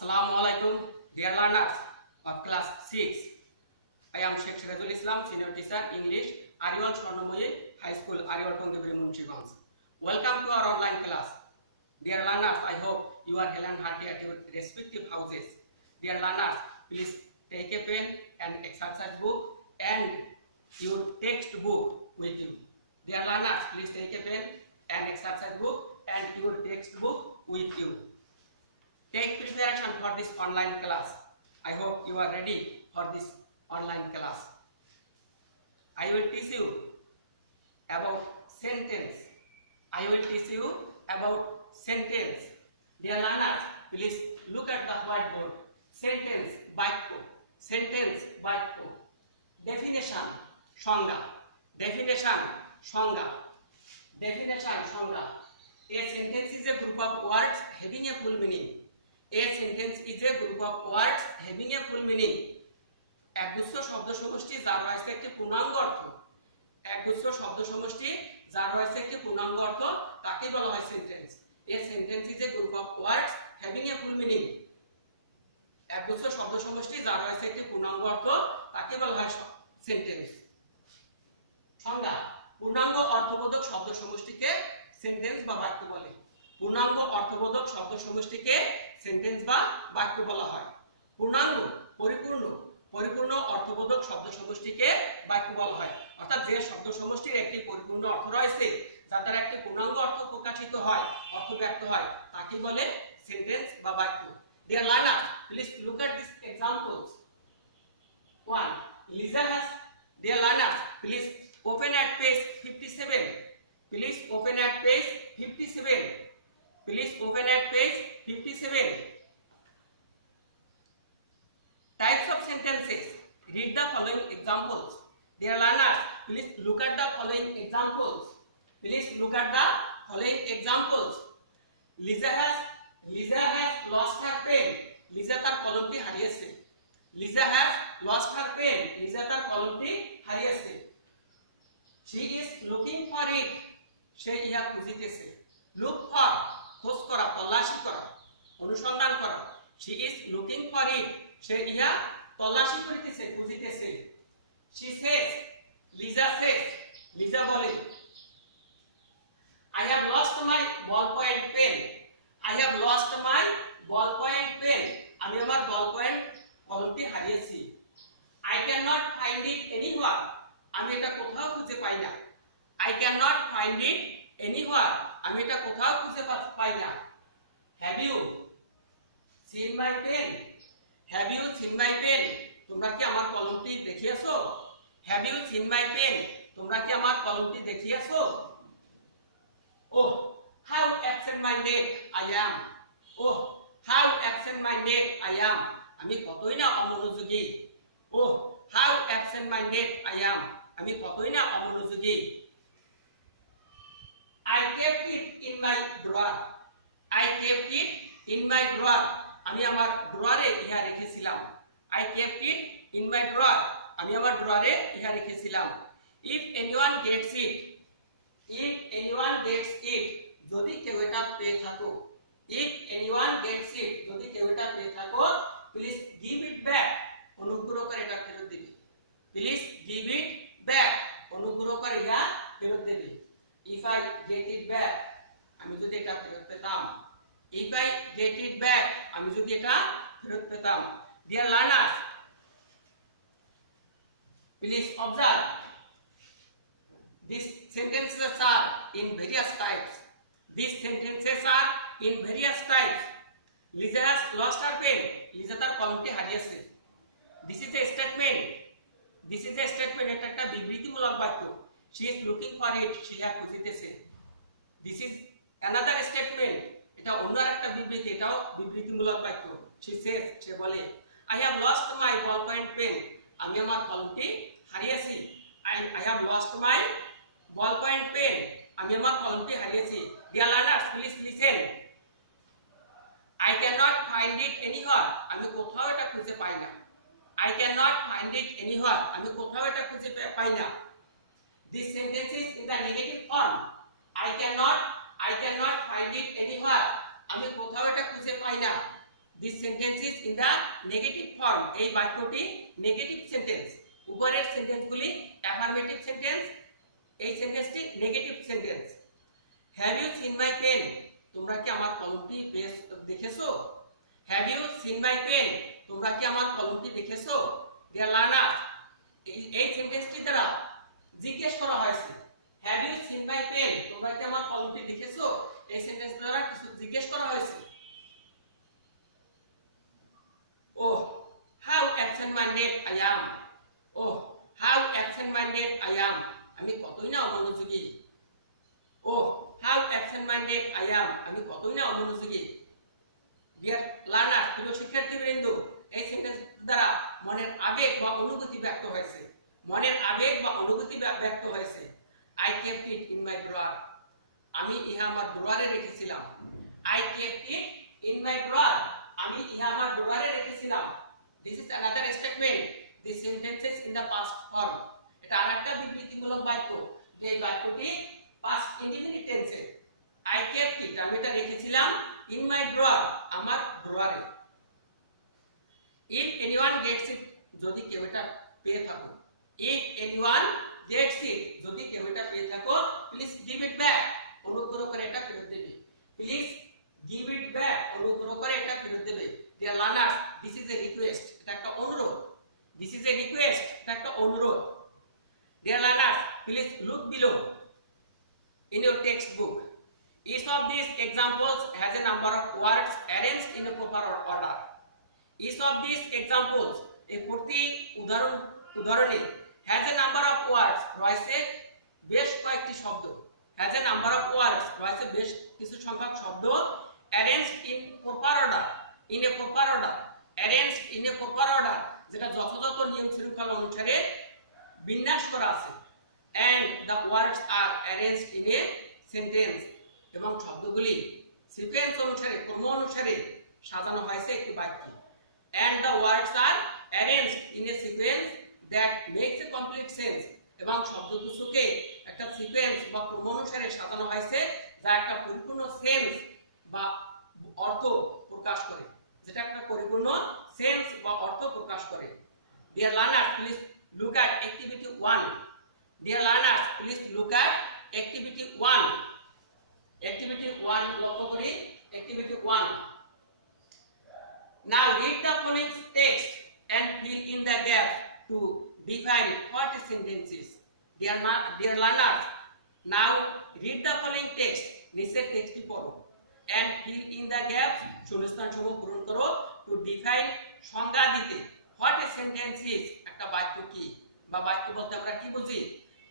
Assalamualaikum, dear learners of class 6. I am Sheikh Sirajul Islam, senior teacher English, Ariwal Swarnamoyi High School, Ariwal Tongdebri Munchiganj. Welcome to our online class. Dear learners, I hope you are well and hearty at your respective houses. Dear learners, please take a pen and exercise book and your textbook with you. Dear learners, please take a pen and exercise book and your textbook with you. Take preparation for this online class. I hope you are ready for this online class. I will teach you about sentence. I will teach you about sentence. Dear learners, please look at the whiteboard. Sentence, বাক্য. Sentence, বাক্য. Definition, সংজ্ঞা. Definition, সংজ্ঞা. Definition, সংজ্ঞা. A sentence is a group of words having a full meaning. A sentence is a group of words having a full meaning. একগুচ্ছ শব্দ সমষ্টি যার রয়েছে একটি পূর্ণাঙ্গ অর্থ। একগুচ্ছ শব্দ সমষ্টি যার রয়েছে একটি পূর্ণাঙ্গ অর্থ তাকে বলা হয় sentence. A sentence is a group of words having a full meaning. একগুচ্ছ শব্দ সমষ্টি যার রয়েছে একটি পূর্ণাঙ্গ অর্থ তাকে বলা হয় সেন্টেন্স। সংজ্ঞা: পূর্ণাঙ্গ অর্থবোধক শব্দ সমষ্টিকে সেন্টেন্স বা বাক্য বলে। পূর্ণাঙ্গ অর্থবোধক শব্দ সমষ্টিকে সেন্টেন্স বা বাক্য বলা হয়। পূর্ণাঙ্গ, পরিপূর্ণ, পরিপূর্ণ অর্থবোধক শব্দ সমষ্টিকে বাক্য বলা হয়। অর্থাৎ যে শব্দ সমষ্টির একটি পরিপূর্ণ অর্থ রয়েছে, যার দ্বারা একটি পূর্ণাঙ্গ অর্থ প্রকাশিত হয়, অর্থ ব্যক্ত হয়, তাকে বলে সেন্টেন্স বা বাক্য। Dear learners, please look at these examples. 1. Lisa has. Dear learners, please open at page 57. Please open at page 57. Please open at page 57. Types of sentences. Read the following examples. Dear learners, please look at the following examples. Please look at the following examples. Lisa has lost her pen. Lisa তার কলমটি হারিয়েছে. Lisa has lost her pen. Lisa তার কলমটি হারিয়েছে. She is looking for it. সে ইহা খুঁজিতেছে. Look for, খোঁজ করা, তল্লাশি করা, অনুসন্ধান করা। She is looking for it. সে ইহা তল্লাশি করিতেছে, খুঁজিতেছে। She says, Lisa says, Lisa বলে, I have lost my ballpoint pen. I have lost my ballpoint pen. আমি আমার বলপয়েন্ট কলমটি হারিয়েছি। I cannot find it anywhere. আমি এটা কোথাও খুঁজে পাই না। I cannot find it anywhere. আমি এটা কোথাও খুঁজে পাই না। Have you seen my pen? Have you seen my pen? তোমরা কি আমার কলমটি দেখিয়েছো? Have you seen my pen? তোমরা কি আমার কলমটি দেখিয়েছো? Oh, how absent-minded I am. Oh, how absent-minded I am. আমি কতই না অমনোযোগী। Oh, how absent-minded I am. আমি কতই না অমনোযোগী। I kept it in my drawer. I kept it in my drawer. আমি আমার ড্রয়ারে ইহা রেখেছিলাম। I kept it in my drawer. আমি আমার ড্রয়ারে ইহা রেখেছিলাম। If anyone gets it. If anyone gets it. যদি কেউ এটা পেয়ে থাকো। If anyone gets it. যদি কেউ এটা পেয়ে থাকো, please give it back. অনুগ্রহ করে এটা ফেরত দিবে। Please give it back. অনুগ্রহ করে ইহা ফেরত দিবে। If I get it back, আমি যদি এটা ফেরত পেতাম। If I get it back, আমি যদি এটা ফেরত পেতাম। Dear learners, please observe. These sentences are in various types. These sentences are in various types. Lisa has lost her pen. Lisa তার কলমটি হারিয়েছে। This is a statement. This is a statement. এটা একটা বিবৃতিমূলক বাক্য। She is looking for it. সে ইহা খুঁজিতেছে। This is another statement. এটা অন্য একটা বিবৃতি, এটাও বিবৃতিমূলক বাক্য। She says, সে বলে, I have lost my ballpoint pen. আমি আমার কলমটি হারিয়েছি। I have lost my ballpoint pen. আমি আমার কলমটি হারিয়েছি। Dear learners, please listen. I cannot find it anywhere. আমি কোথাও এটা খুঁজে পাই না। I cannot find it anywhere. আমি কোথাও এটা খুঁজে পাই না। This sentence is in the negative form. I cannot find it anywhere. আমি কোথাও এটা খুঁজে পাই না। This sentence is in the negative form. এই বাক্যটি নেগেটিভ সেন্টেন্স। উপরের সেন্টেন্সগুলি অ্যাফার্মেটিভ সেন্টেন্স, এই সেন্টেন্সটি negative sentence. Have you seen my pen? তোমরা কি আমার কলমটি দেখেছো? Have you seen my pen? তোমরা কি আমার কলমটি দেখেছো? ডিয়ার লার্নার, এই সেন্টেন্সটি দ্বারা জিজ্ঞেস করা হয়েছে। Have you seen my pen? তোমরা কি আমার কলমটি দেখেছো? এই সেন্টেন্স দ্বারা কিছু জিজ্ঞেস করা হয়েছে। Oh, how absent-minded I am. Oh, how absent-minded I am. আমি কতই না অমনোযোগী। Oh, how absent-minded I am. আমি কতই না অমনোযোগী। ডিয়ার লার্নার, প্রিয় শিক্ষার্থীবৃন্দ, এই সেন্টেন্স দ্বারা মনের আবেগ বা অনুভূতি ব্যক্ত হয়েছে। মনের আবেগ বা অনুভূতি ব্যক্ত হয়েছে। I kept it in my drawer. আমি ইহা আমার ড্রয়ারে রেখেছিলাম। I kept it in my drawer. আমি ইহা আমার ড্রয়ারে রেখেছিলাম। This is another statement. This sentence is in the past form. এটা আরেকটা বিবৃতিমূলক বাক্য, যে বাক্যটি past indefinite tense A. I kept it, আমি এটা রেখেছিলাম, in my drawer, আমার ড্রয়ারে। If anyone gets it, যদি কেউ এটা পেয়ে থাকো। If anyone gets it, যদি কেউ এটা পেয়ে থাকো, please give it back. অনুগ্রহ করে এটা ফেরত দেবে। Please give it back. অনুগ্রহ করে এটা ফেরত দেবে। Dear learners, this is a request. এটা একটা অনুরোধ। This is a request. এটা একটা অনুরোধ। Dear learners, please look below in your textbook. Each of these examples has a number of words arranged in a proper order. Each of these examples, এই প্রতি উদাহরণে has a number of words, রয়েছে বেশ কয়েকটি শব্দ। has a number of words, রয়েছে বেশ কিছু সংখ্যক শব্দ। arranged in proper order, in a proper order, arranged in a proper order, যেটা যথাযথ নিয়ম শৃঙ্খলা অনুসারে বিন্যাস করা আছে। and the words are arranged in a sentence, এবং শব্দগুলি সিকোয়েন্স অনুসারে, ক্রম অনুসারে সাজানো হয়েছে একটি বাক্যে। and the words are arranged in a sequence that makes a complete sense, এবং শব্দগুচ্ছকে একটা সিকোয়েন্স বা ক্রম অনুসারে সাজানো হয়েছে যা একটা পরিপূর্ণ সেন্স বা অর্থ প্রকাশ করে, যেটা একটা পরিপূর্ণ সেন্স বা অর্থ প্রকাশ করে। Dear learners, please look at activity 1. Dear learners, please look at activity 1. Activity 1 লক্ষ্য করি। Activity 1. Now read the following text and fill in the gap to define what a sentence is. Dear learners, now read the following text. নিচের টেক্সটটি পড়ো and fill in the gaps, শূন্যস্থানসমূহ পূরণ করো, to define, সংজ্ঞা দিতে, what a sentence is, একটা বাক্য কি বা বাক্য বলতে আমরা কি বুঝি,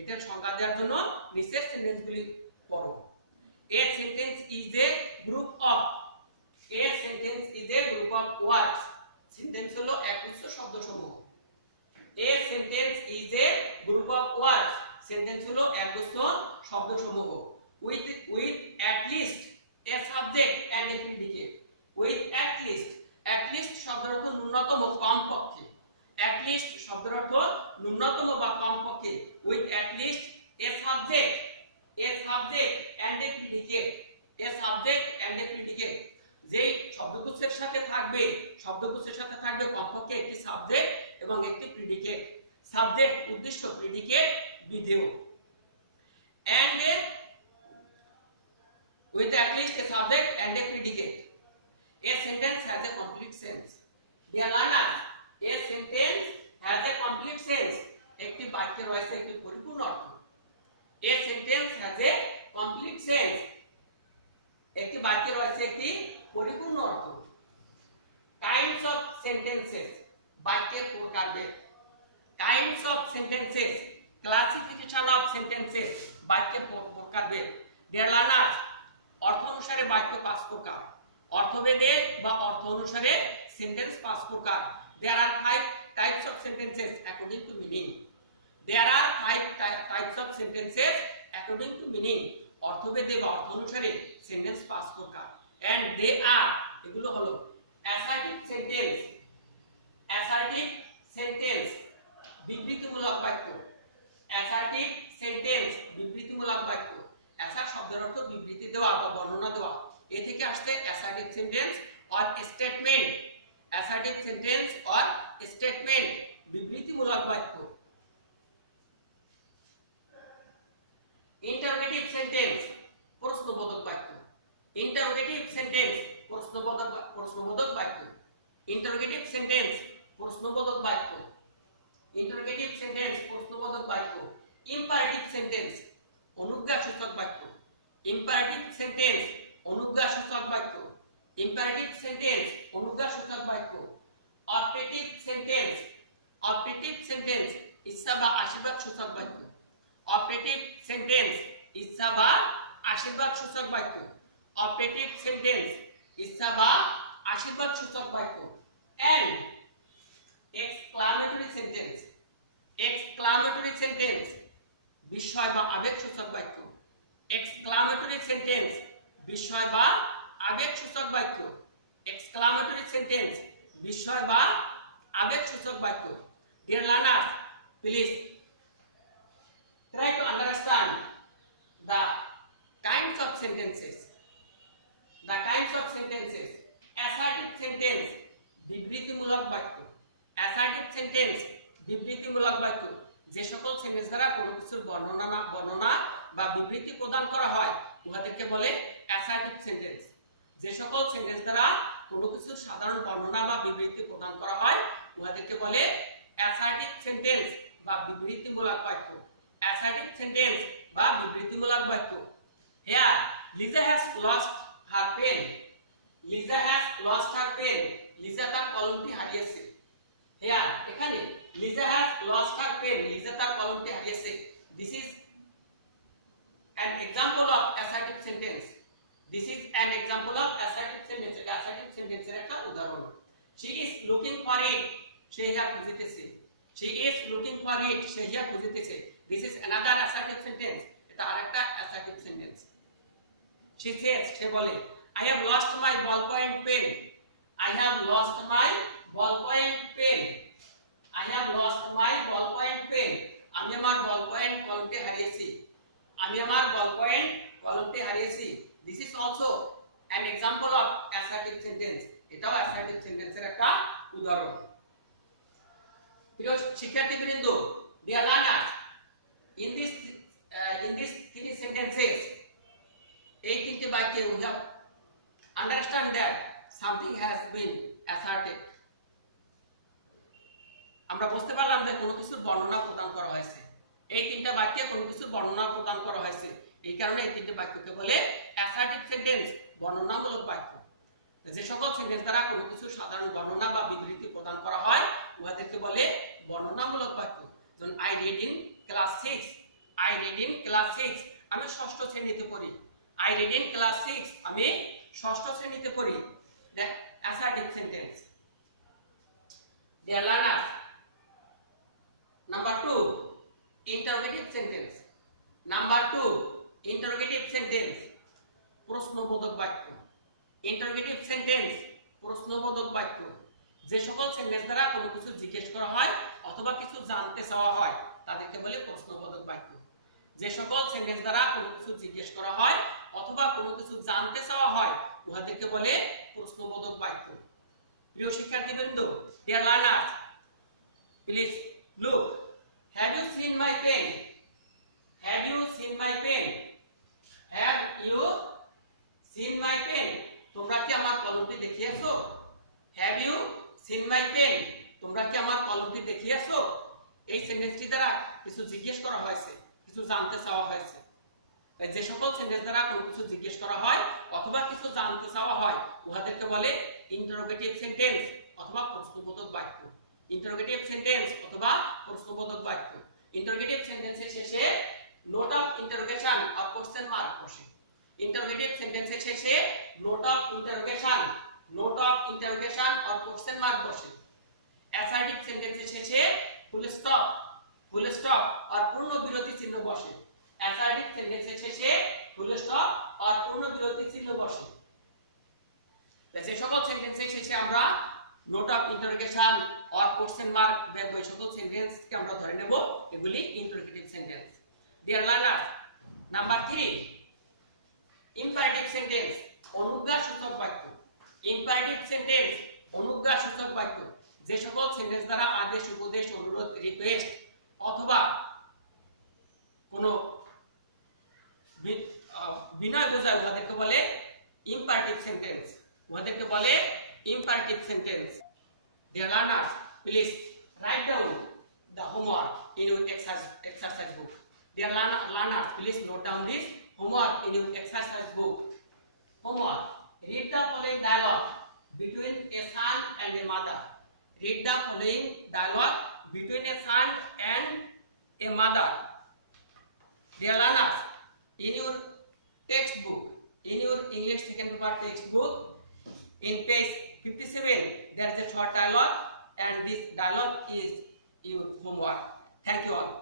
এটার সংজ্ঞা দেওয়ার জন্য নিচের সেন্টেন্সগুলি পড়ো। A sentence is a group of, a sentence is a group of words. Sentence হলো একগুচ্ছ শব্দসমূহ। A sentence is a group of words. Sentence হলো একগুচ্ছ শব্দসমূহ। With at least a subject and a predicate. With at least, at least শব্দের অর্থ ন্যূনতম, কমপক্ষে। At least শব্দের অর্থ ন্যূনতম বা কমপক্ষে। With at least a subject and a predicate. A subject and a predicate. যে শব্দগুচ্ছের সাথে থাকবে, শব্দগুচ্ছের সাথে থাকবে কমপক্ষে একটি সাবজেক্ট এবং একটি প্রিডিকেট। সাবজেক্ট উদ্দেশ্য, predicate বিধেয়। And with at least a subject and a predicate. A sentence has a complete sense. Dear learners, a sentence has a complete sense. একটি বাক্যে রয়েছে একটি পরিপূর্ণ অর্থ। A sentence has a complete sense. একটি বাক্যে রয়েছে একটি পরিপূর্ণ অর্থ। Kinds of sentences, বাক্যের প্রকারভেদ। Kinds of sentences, classification of sentences, বাক্যের প্রকারভেদ। Dear learners, অর্থ অনুসারে বাক্য 5 প্রকার। অর্থভেদে বা অর্থ অনুসারে সেন্টেন্স 5 প্রকার। There are 5 types of sentences according to meaning. There are 5 types of sentences according to meaning. অর্থভেদে বা অর্থ অনুসারে সেন্টেন্স 5 প্রকার। And they are, এগুলো হলো assertive sentence, assertive sentence, বিবৃতিমূলক বাক্য। assertive sentence, বিবৃতিমূলক বাক্য। assert শব্দের অর্থ বিবৃতি দেওয়া বা বর্ণনা দেওয়া। এ থেকে আসছে assertive sentence or statement sentence or statement বিবৃতিমূলক বাক্য। ইন্টারোগেটিভ সেন্টেন্স প্রশ্নবোধক বাক্য। ইন্টারোগেটিভ সেন্টেন্স প্রশ্নবোধক বাক্য। ইন্টারোগেটিভ সেন্টেন্স প্রশ্নবোধক বাক্য। ইন্টারোগেটিভ সেন্টেন্স প্রশ্নবোধক বাক্য। ইম্পারেটিভ সেন্টেন্স অনুজ্ঞাসূচক বাক্য। ইম্পারেটিভ সেন্টেন্স অনুজ্ঞাসূচক বাক্য। ইম্পারেটিভ সেন্টেন্স অনুজ্ঞাসূচক বাক্য। অপারেটিভ সেন্টেন্স ইচ্ছা বা আশীর্বাদ সূচক বাক্য। অপারেটিভ সেন্টেন্স ইচ্ছা বা আশীর্বাদ সূচক বাক্য। অপারেটিভ সেন্টেন্স ইচ্ছা বা আশীর্বাদ সূচক বাক্য। And exclamatory sentence. Exclamatory sentence বিস্ময় বা আবেগ সূচক বাক্য। এক্সক্লামেটরি সেন্টেন্স বিস্ময় বা আবেগ সূচক বাক্য। এক্সক্লামেটরি সেন্টেন্স বিস্ময় বা আবেগ সূচক বাক্য। Deer learners, please try to understand the kinds of sentences. The kinds of sentences. Assertive sentence বিবৃতিমূলক বাক্য। Assertive sentence বিবৃতিমূলক বাক্য। যে সকল সেন্টেন্স দ্বারা কোনো কিছুর বর্ণনা বা বিবৃতি প্রদান করা হয় উহাদেরকে বলে assertive sentence। যে সকল সেন্টেন্স দ্বারা কোনো কিছুর সাধারণ বর্ণনা বা বিবৃতি প্রদান করা হয় উহাদেরকে বলে assertive sentence বা বিবৃতিমূলক বাক্য। Assertive sentence বা বিবৃতিমূলক বাক্য। Here Lisa has lost her pen. Lisa has lost her pen. Lisa তার কলমটি হারিয়েছে। Here এখানে Lisa has lost her pen. Lisa তার কলমটি হারিয়েছে। This is an example of assertive sentence. This is an example of assertive sentence. এটা assertive sentence এর একটা উদাহরণ। She is looking for it. সে ইহা খুঁজিতেছে। She is looking for it. সে ইহা খুঁজিতেছে। This is another assertive sentence. এটা আরেকটা assertive sentence. She says, সে বলে, I have lost my ballpoint pen. I have lost my ballpoint pen. I have lost my ballpoint pen. আমি আমার ballpoint কলমটি হারিয়েছি। আমি আমার ballpoint কলমটি হারিয়েছি। This is also an example of assertive sentence. এটাও assertive sentence এর একটা উদাহরণ। প্রিয় শিক্ষার্থীবৃন্দ, dear learners, in these three sentences, এই তিনটি বাক্যে we have understand that something has been asserted. আমরা বুঝতে পারলাম যে কোনো কিছুর বর্ণনা প্রদান করা হয়েছে। এই তিনটা বাক্যে কোনো কিছুর বর্ণনা প্রদান করা হয়েছে। এই কারণে এই তিনটি বাক্যকে বলে assertive sentence, বর্ণনামূলক বাক্য। যে সকল সেন্টেন্স দ্বারা কোনো কিছুর সাধারণ বর্ণনা বা বিবৃতি প্রদান করা হয় উহাদেরকে বলে বর্ণনামূলক বাক্য। যেমন I read in class 6. I read in class 6. আমি ষষ্ঠ শ্রেণীতে পড়ি। I read in class 6. আমি ষষ্ঠ শ্রেণীতে পড়ি। The assertive sentence. Dear learners, number 2, interrogative sentence. Number 2, interrogative sentence, প্রশ্নবোধক বাক্য। Interrogative sentence, প্রশ্নবোধক বাক্য। যে সকল সেন্টেন্স দ্বারা কোনো কিছু জিজ্ঞেস করা হয় অথবা কিছু জানতে চাওয়া হয় তাদেরকে বলে প্রশ্নবোধক বাক্য। যে সকল সেন্টেন্স দ্বারা কোনো কিছু জিজ্ঞেস করা হয় অথবা কোনো কিছু জানতে চাওয়া হয় উহাদেরকে বলে প্রশ্নবোধক বাক্য। প্রিয় শিক্ষার্থীবৃন্দ, dear learners, please look. Have you seen my pen? Have you seen my pen? Have you seen my pen? তোমরা কি আমার কলমটি দেখিয়েছো? Have you seen my pen? তোমরা কি আমার কলমটি দেখিয়েছো? এই সেন্টেন্সটি দ্বারা কিছু জিজ্ঞেস করা হয়েছে, কিছু জানতে চাওয়া হয়েছে। যে সকল সেন্টেন্স দ্বারা কোনো কিছু জিজ্ঞেস করা হয় অথবা কিছু জানতে চাওয়া হয় উহাদেরকে বলে ইন্টারোগেটিভ সেন্টেন্স অথবা প্রশ্নবোধক বাক্য। ইন্টারোগেটিভ সেন্টেন্স অথবা প্রশ্নবোধক বাক্য। ইন্টারোগেটিভ সেন্টেন্সের শেষে note of interrogation or question mark বসে। ইন্টারোগেটিভ সেন্টেন্সের শেষে note of interrogation or question mark বসে। অ্যাসার্টিভ সেন্টেন্সের শেষে ফুল স্টপ আর পূর্ণ বিরতি চিহ্ন বসে। অ্যাসার্টিভ সেন্টেন্সের শেষে ফুল স্টপ আর পূর্ণ বিরতি চিহ্ন বসে। যে সকল সেন্টেন্সের শেষে আমরা note of interrogation or question mark দেখব, এই সকল সেন্টেন্সকে আমরা ধরে নেব এগুলি interrogative sentence. Dear learners, number 3, imperative sentence, অনুজ্ঞাসূচক বাক্য। ইম্পারেটিভ সেন্টেন্স, অনুজ্ঞাসূচক বাক্য। সেন্টেন্স, ওদেরকে বলে imperative sentence. Dear learners, please write down the homework in your exercise book. Dear learners, please note down this homework in your exercise book. Homework: read the following dialogue between a son and a mother. Read the following dialogue between a son and a mother. Dear learners, in your textbook, in your English second paper textbook, in page 57, there is a short dialogue, and this dialogue is your homework. Thank you all.